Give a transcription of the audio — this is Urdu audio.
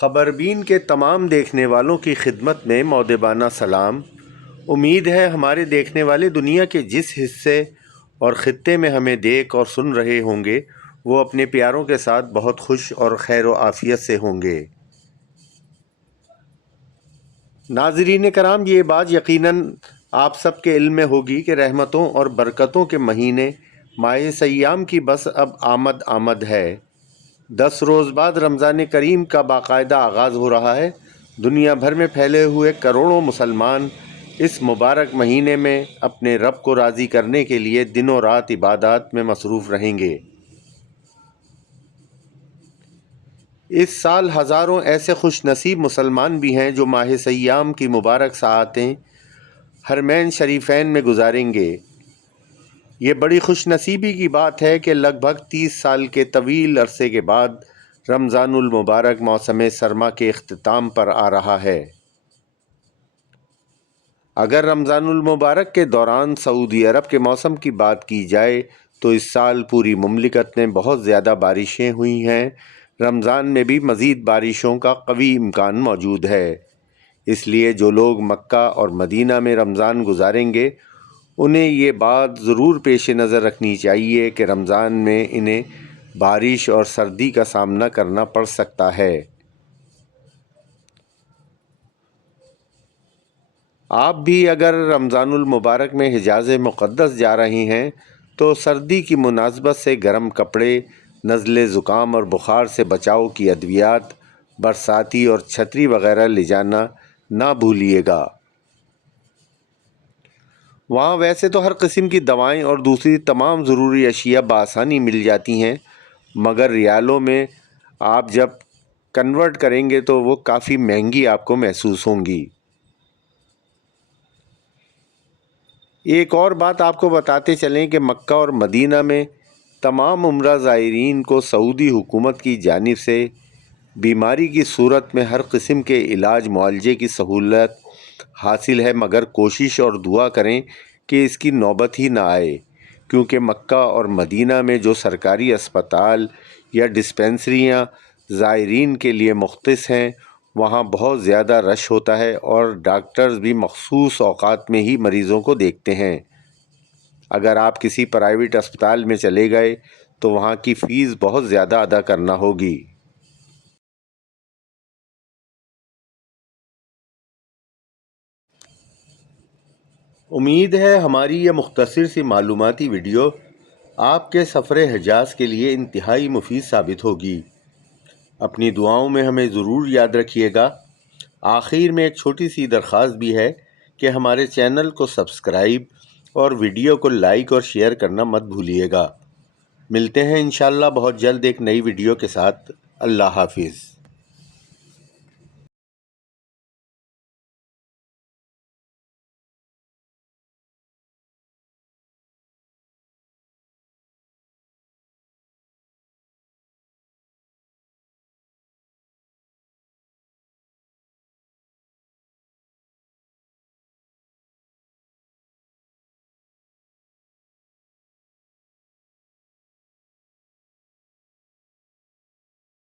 خبربین کے تمام دیکھنے والوں کی خدمت میں مؤدبانہ سلام۔ امید ہے ہمارے دیکھنے والے دنیا کے جس حصے اور خطے میں ہمیں دیکھ اور سن رہے ہوں گے وہ اپنے پیاروں کے ساتھ بہت خوش اور خیر و عافیت سے ہوں گے۔ ناظرین کرام، یہ بات یقیناً آپ سب کے علم میں ہوگی کہ رحمتوں اور برکتوں کے مہینے ماہ سیام کی بس اب آمد ہے۔ 10 روز بعد رمضان کریم کا باقاعدہ آغاز ہو رہا ہے۔ دنیا بھر میں پھیلے ہوئے کروڑوں مسلمان اس مبارک مہینے میں اپنے رب کو راضی کرنے کے لیے دن و رات عبادات میں مصروف رہیں گے۔ اس سال ہزاروں ایسے خوش نصیب مسلمان بھی ہیں جو ماہ سیام کی مبارک ساعتیں حرمین شریفین میں گزاریں گے۔ یہ بڑی خوش نصیبی کی بات ہے کہ لگ بھگ 30 سال کے طویل عرصے کے بعد رمضان المبارک موسم سرما کے اختتام پر آ رہا ہے۔ اگر رمضان المبارک کے دوران سعودی عرب کے موسم کی بات کی جائے تو اس سال پوری مملکت میں بہت زیادہ بارشیں ہوئی ہیں۔ رمضان میں بھی مزید بارشوں کا قوی امکان موجود ہے، اس لیے جو لوگ مکہ اور مدینہ میں رمضان گزاریں گے انہیں یہ بات ضرور پیش نظر رکھنی چاہیے کہ رمضان میں انہیں بارش اور سردی کا سامنا کرنا پڑ سکتا ہے۔ آپ بھی اگر رمضان المبارک میں حجاز مقدس جا رہے ہیں تو سردی کی مناسبت سے گرم کپڑے، نزلے زکام اور بخار سے بچاؤ کی ادویات، برساتی اور چھتری وغیرہ لے جانا نہ بھولیے گا۔ وہاں ویسے تو ہر قسم کی دوائیں اور دوسری تمام ضروری اشیاء بآسانی مل جاتی ہیں، مگر ریالوں میں آپ جب کنورٹ کریں گے تو وہ کافی مہنگی آپ کو محسوس ہوں گی۔ ایک اور بات آپ کو بتاتے چلیں کہ مکہ اور مدینہ میں تمام عمرہ زائرین کو سعودی حکومت کی جانب سے بیماری کی صورت میں ہر قسم کے علاج معالجے کی سہولت حاصل ہے، مگر کوشش اور دعا کریں کہ اس کی نوبت ہی نہ آئے، کیونکہ مکہ اور مدینہ میں جو سرکاری اسپتال یا ڈسپنسریاں زائرین کے لیے مختص ہیں وہاں بہت زیادہ رش ہوتا ہے اور ڈاکٹرز بھی مخصوص اوقات میں ہی مریضوں کو دیکھتے ہیں۔ اگر آپ کسی پرائیویٹ اسپتال میں چلے گئے تو وہاں کی فیس بہت زیادہ ادا کرنا ہوگی۔ امید ہے ہماری یہ مختصر سی معلوماتی ویڈیو آپ کے سفر حجاز کے لیے انتہائی مفید ثابت ہوگی۔ اپنی دعاؤں میں ہمیں ضرور یاد رکھیے گا۔ آخر میں ایک چھوٹی سی درخواست بھی ہے کہ ہمارے چینل کو سبسکرائب اور ویڈیو کو لائک اور شیئر کرنا مت بھولیے گا۔ ملتے ہیں انشاءاللہ بہت جلد ایک نئی ویڈیو کے ساتھ۔ اللہ حافظ۔